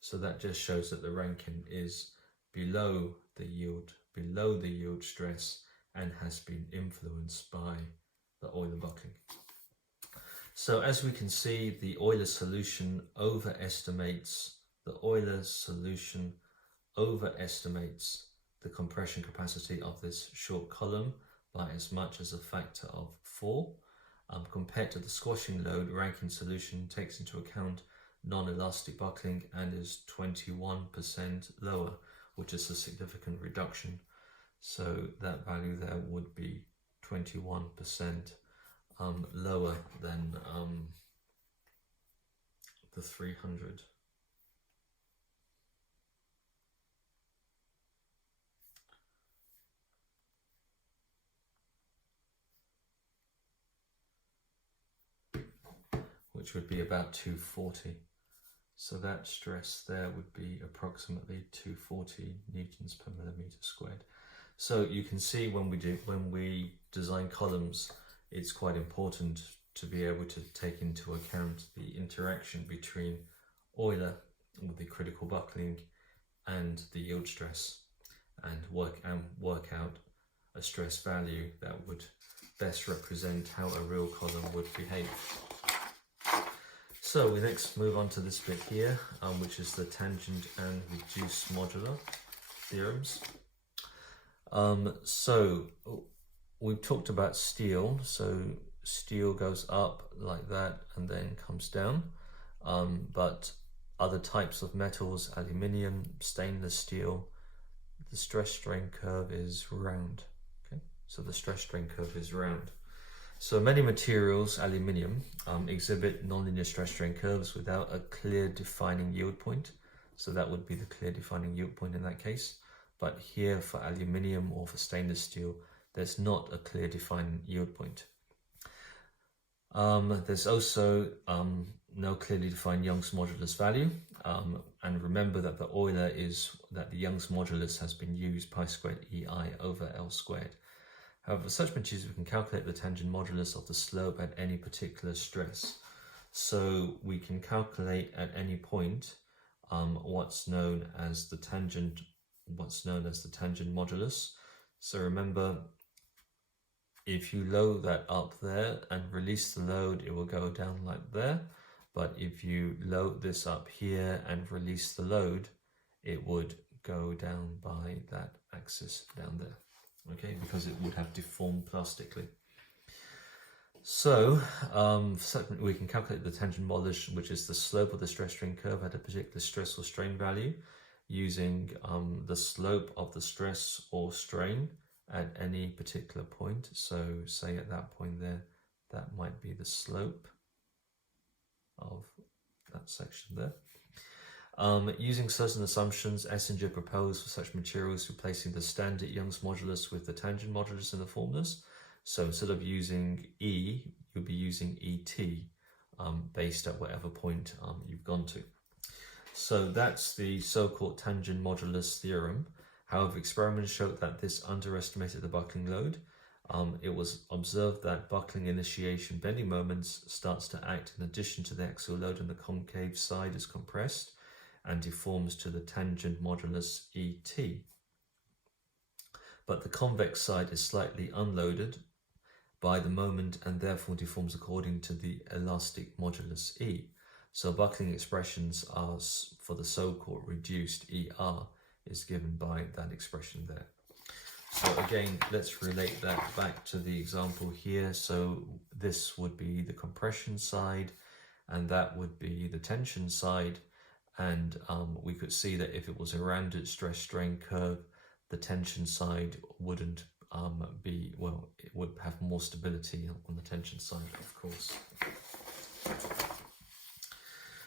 So that just shows that the Rankine is below the yield stress, and has been influenced by the Euler buckling. So as we can see, the Euler solution overestimates the the compression capacity of this short column by as much as a factor of 4. Compared to the squashing load, Rankine solution takes into account non-elastic buckling and is 21% lower, which is a significant reduction. So that value there would be 21% lower than the 300. Which would be about 240. So that stress there would be approximately 240 newtons per millimeter squared. So you can see when we design columns, it's quite important to be able to take into account the interaction between Euler with the critical buckling and the yield stress, and work out a stress value that would best represent how a real column would behave. So we next move on to this bit here, which is the tangent and reduced modular theorems. So we've talked about steel. So steel goes up like that and then comes down. But other types of metals, aluminium, stainless steel, the stress strain curve is round. Okay, so the stress strain curve is round. So many materials, aluminium, exhibit nonlinear stress strain curves without a clear defining yield point. So that would be the clear defining yield point in that case. But here for aluminium or for stainless steel, there's not a clear defining yield point. There's also no clearly defined Young's modulus value. And remember that the Euler is that the Young's modulus has been used pi squared EI over L squared. However, for such materials, we can calculate the tangent modulus of the slope at any particular stress. So we can calculate at any point what's known as the tangent modulus. So remember, if you load that up there and release the load, it will go down like there. But if you load this up here and release the load, it would go down by that axis down there. Okay, because it would have deformed plastically. So we can calculate the tangent modulus, which is the slope of the stress strain curve at a particular stress or strain value, using the slope of the stress or strain at any particular point. So say at that point there, that might be the slope of that section there. Using certain assumptions, Essinger proposed for such materials replacing the standard Young's modulus with the tangent modulus in the formulas. So instead of using E, you'll be using ET based at whatever point you've gone to. So that's the so-called tangent modulus theorem. However, experiments showed that this underestimated the buckling load. It was observed that buckling initiation bending moments starts to act in addition to the axial load, and the concave side is compressed and deforms to the tangent modulus ET. But the convex side is slightly unloaded by the moment and therefore deforms according to the elastic modulus E. So buckling expressions are for the so-called reduced ER is given by that expression there. So again, let's relate that back to the example here. So this would be the compression side and that would be the tension side. And we could see that if it was a rounded stress strain curve, the tension side wouldn't be, well, it would have more stability on the tension side, of course.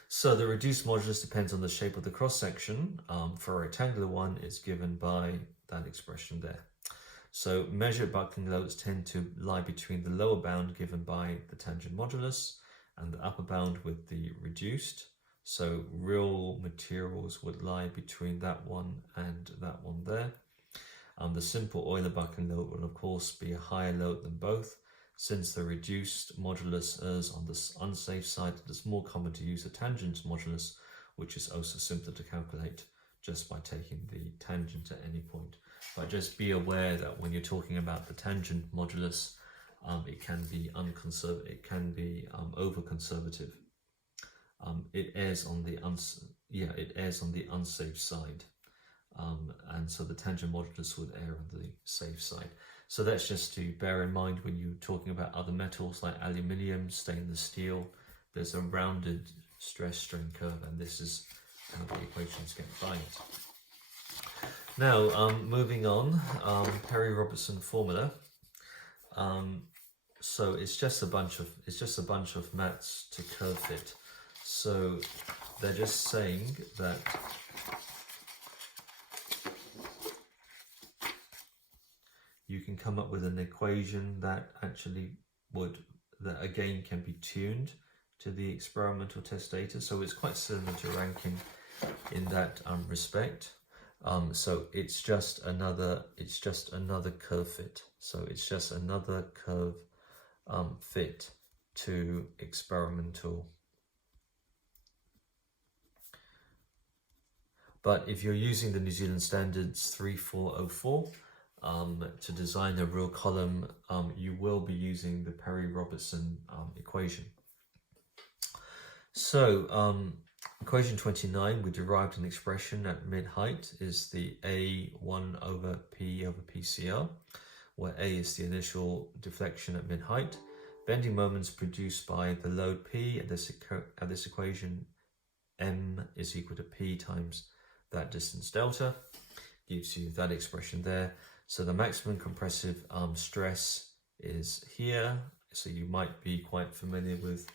So the reduced modulus depends on the shape of the cross section. For a rectangular one, it's given by that expression there. So measured buckling loads tend to lie between the lower bound given by the tangent modulus and the upper bound with the reduced. So real materials would lie between that one and that one there. The simple Euler buckling load will of course be a higher load than both. Since the reduced modulus is on the unsafe side, it is more common to use a tangent modulus, which is also simpler to calculate just by taking the tangent at any point. But just be aware that when you're talking about the tangent modulus, it can be over conservative. It errs on the unsafe side and so the tangent modulus would err on the safe side. So that's just to bear in mind when you're talking about other metals like aluminium, stainless steel. There's a rounded stress strain curve, and this is how the equations get by it. Now, moving on, Perry-Robertson formula. So it's just a bunch of maths to curve fit. So they're just saying that you can come up with an equation that actually that again can be tuned to the experimental test data. So it's quite similar to Rankine in that respect. So it's just another curve fit. So it's just another curve fit to experimental. But if you're using the New Zealand Standards 3404 to design a real column, you will be using the Perry-Robertson equation. So equation 29, we derived an expression at mid-height is the A1 over P over PCR, where A is the initial deflection at mid-height. Bending moments produced by the load P at this equation, M is equal to P times that distance delta, gives you that expression there. So the maximum compressive stress is here. So you might be quite familiar with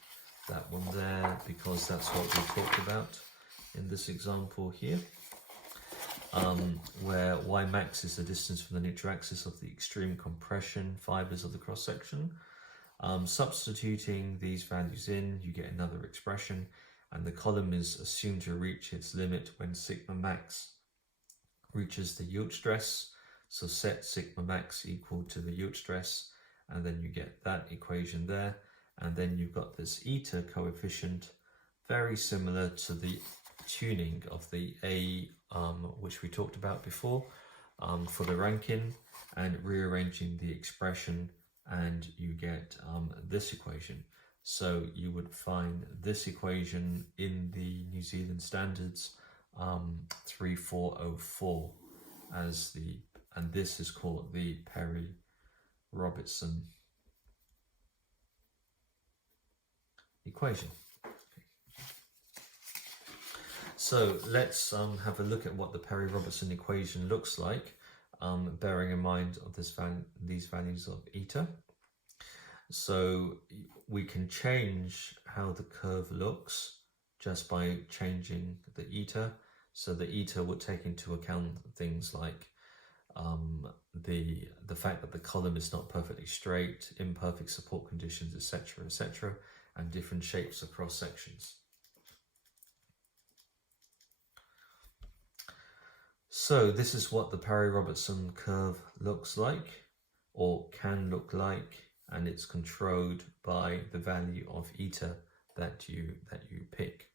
that one there, because that's what we talked about in this example here, where Y max is the distance from the neutral axis of the extreme compression fibers of the cross section. Substituting these values in, you get another expression, and the column is assumed to reach its limit when sigma max reaches the yield stress. So set sigma max equal to the yield stress, and then you get that equation there. And then you've got this eta coefficient, very similar to the tuning of the A, which we talked about before, for the Rankine, and rearranging the expression, and you get this equation. So you would find this equation in the New Zealand Standards 3404 as and this is called the Perry-Robertson equation. So let's have a look at what the Perry-Robertson equation looks like, bearing in mind of these values of eta. So we can change how the curve looks just by changing the eta. So the eta would take into account things like the fact that the column is not perfectly straight, imperfect support conditions, etc., etc., and different shapes of cross sections. So this is what the Perry-Robertson curve looks like, or can look like, and it's controlled by the value of eta that you pick.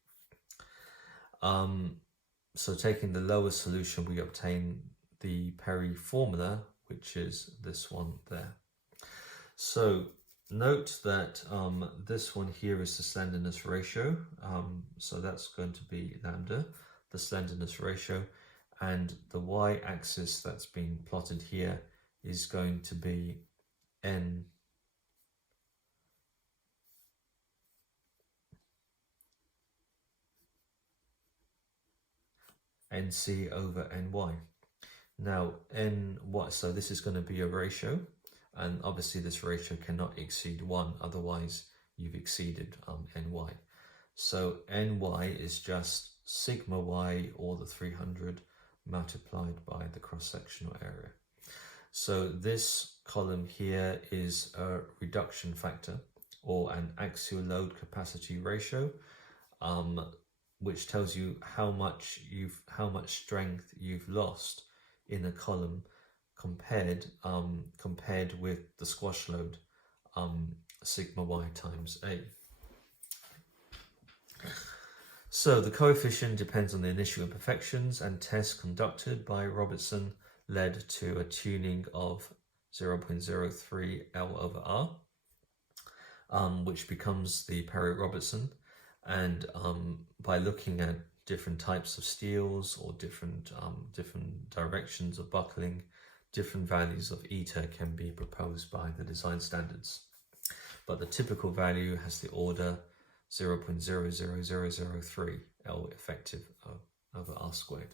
So taking the lower solution, we obtain the Perry formula, which is this one there. So note that this one here is the slenderness ratio. So that's going to be lambda, the slenderness ratio, and the y-axis that's been plotted here is going to be n nc over ny. Now so this is going to be a ratio, and obviously this ratio cannot exceed 1, otherwise you've exceeded ny. So ny is just sigma y, or the 300 multiplied by the cross-sectional area. So this column here is a reduction factor, or an axial load capacity ratio, which tells you how much strength you've lost in a column compared with the squash load, sigma y times A. So the coefficient depends on the initial imperfections, and tests conducted by Robertson led to a tuning of 0.03 L over R, which becomes the Perry-Robertson. And by looking at different types of steels or different directions of buckling, different values of eta can be proposed by the design standards. But the typical value has the order 0.00003 L effective over R squared.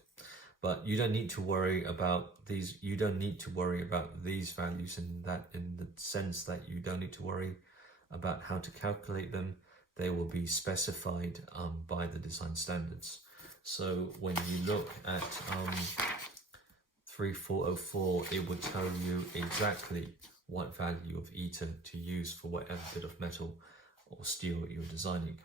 But you don't need to worry about these. You don't need to worry about these values in the sense that you don't need to worry about how to calculate them. They will be specified by the design standards. So when you look at 3404, it would tell you exactly what value of eta to use for whatever bit of metal or steel that you're designing.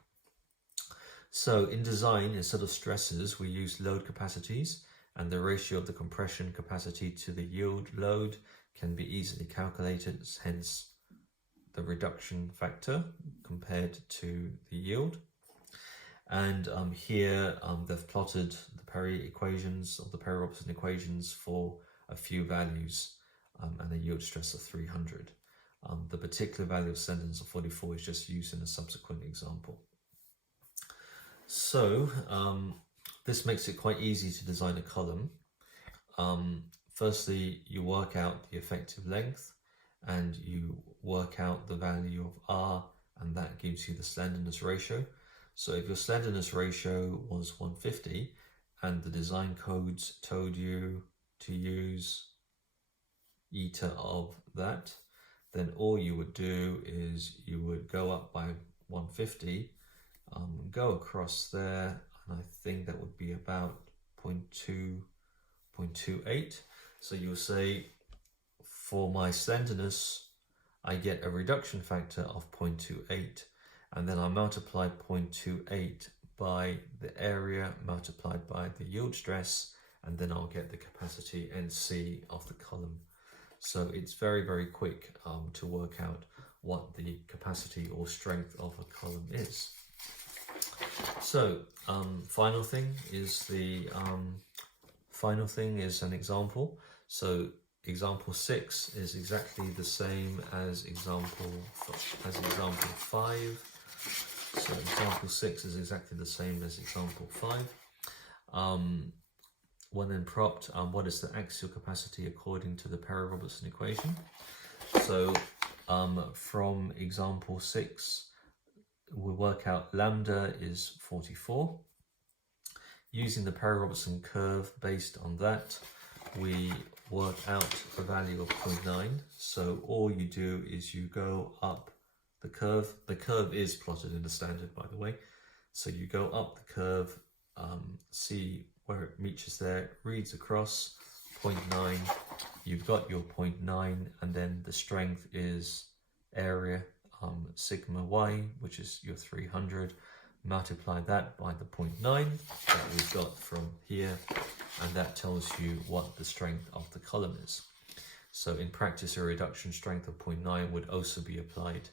So in design, instead of stresses, we use load capacities, and the ratio of the compression capacity to the yield load can be easily calculated, hence the reduction factor compared to the yield. And here they've plotted the Perry equations, or the Perry-Robertson equations, for a few values and a yield stress of 300. The particular value of slenderness of 44 is just used in a subsequent example. So this makes it quite easy to design a column. Firstly, you work out the effective length and you work out the value of R, and that gives you the slenderness ratio. So if your slenderness ratio was 150 and the design codes told you to use eta of that, then all you would do is you would go up by 150, go across there, and I think that would be about 0.28. So you'll say, for my slenderness, I get a reduction factor of 0.28, and then I multiply 0.28 by the area multiplied by the yield stress, and then I'll get the capacity NC of the column. So it's very, very quick to work out what the capacity or strength of a column is. So final thing is an example. So example 6 is exactly the same as example 5. So example 6 is exactly the same as example 5. When then propped, what is the axial capacity according to the Perry-Robertson equation? So from example 6, we work out lambda is 44. Using the Perry-Robertson curve based on that, we work out a value of 0.9. So all you do is you go up the curve. The curve is plotted in the standard, by the way. So you go up the curve, see where it reaches there, reads across 0.9. You've got your 0.9, and then the strength is area sigma y, which is your 300. Multiply that by the 0.9 that we've got from here, and that tells you what the strength of the column is. So in practice, a reduction strength of 0.9 would also be applied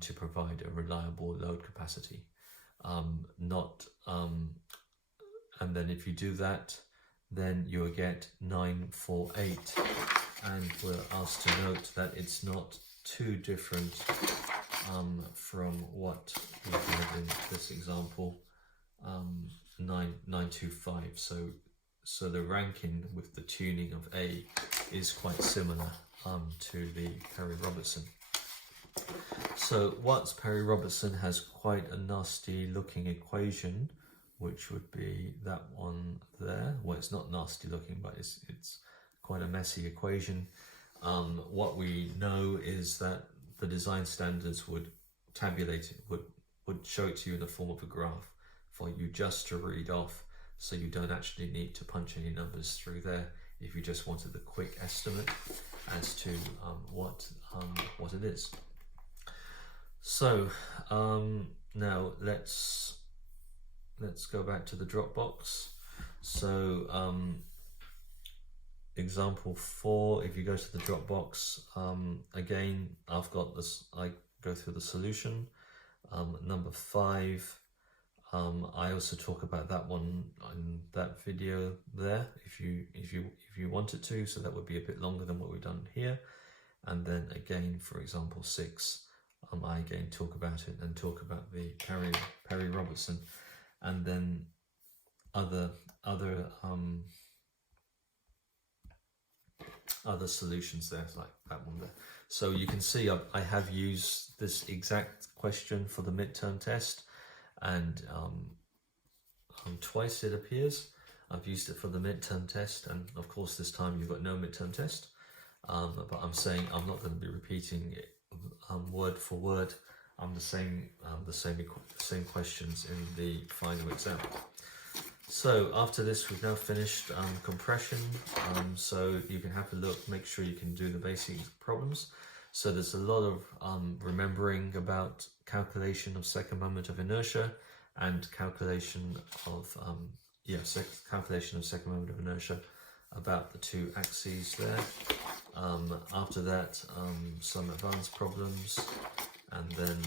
to provide a reliable load capacity. And then if you do that, then you'll get 948, and we're asked to note that it's not too different from what we had in this example, 925. So the ranking with the tuning of A is quite similar to the Perry-Robertson. So Watts Perry-Robertson has quite a nasty looking equation, which would be that one there. Well, it's not nasty looking, but it's quite a messy equation. What we know is that the design standards would tabulate it, would show it to you in the form of a graph for you just to read off, so you don't actually need to punch any numbers through there if you just wanted the quick estimate as to what it is. So now let's go back to the Dropbox. So example 4, if you go to the Dropbox, again, I've got this, I go through the solution. Number 5, I also talk about that one in that video there, if you wanted to, so that would be a bit longer than what we've done here. And then again, for example 6, I again talk about it and talk about the Perry-Robertson. And then other solutions there, like that one there. So you can see I have used this exact question for the midterm test, and twice it appears. I've used it for the midterm test, and of course this time you've got no midterm test. But I'm saying I'm not going to be repeating it word for word. The same questions in the final exam. So after this, we've now finished compression. So you can have a look, make sure you can do the basic problems. So there's a lot of remembering about calculation of second moment of inertia and calculation of calculation of second moment of inertia about the two axes there. After that, some advanced problems, and then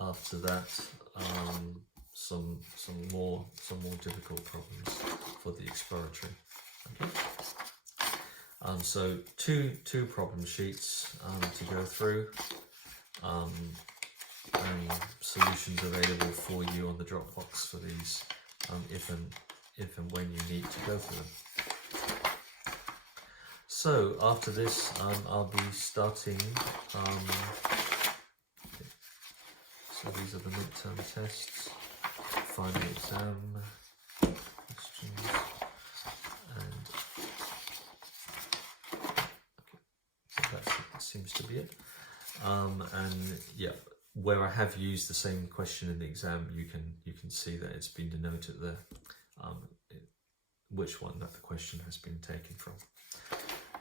after that, some more difficult problems for the exploratory. Okay. So two problem sheets to go through, and solutions available for you on the Dropbox for these, if and when you need to go through them. So after this, I'll be starting. So these are the midterm tests, final exam questions, and that seems to be it. And yeah, where I have used the same question in the exam, you can see that it's been denoted there, which one that the question has been taken from.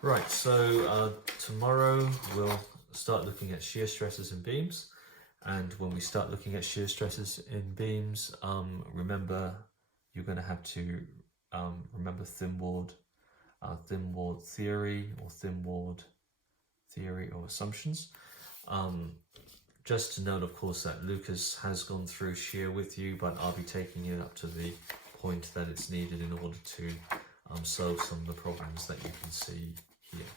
Right, so tomorrow we'll start looking at shear stresses in beams, and when we start looking at shear stresses in beams, remember you're going to have to remember thin walled theory, or thin walled theory or assumptions. Just to note, of course, that Lucas has gone through shear with you, but I'll be taking it up to the point that it's needed in order to solve some of the problems that you can see here.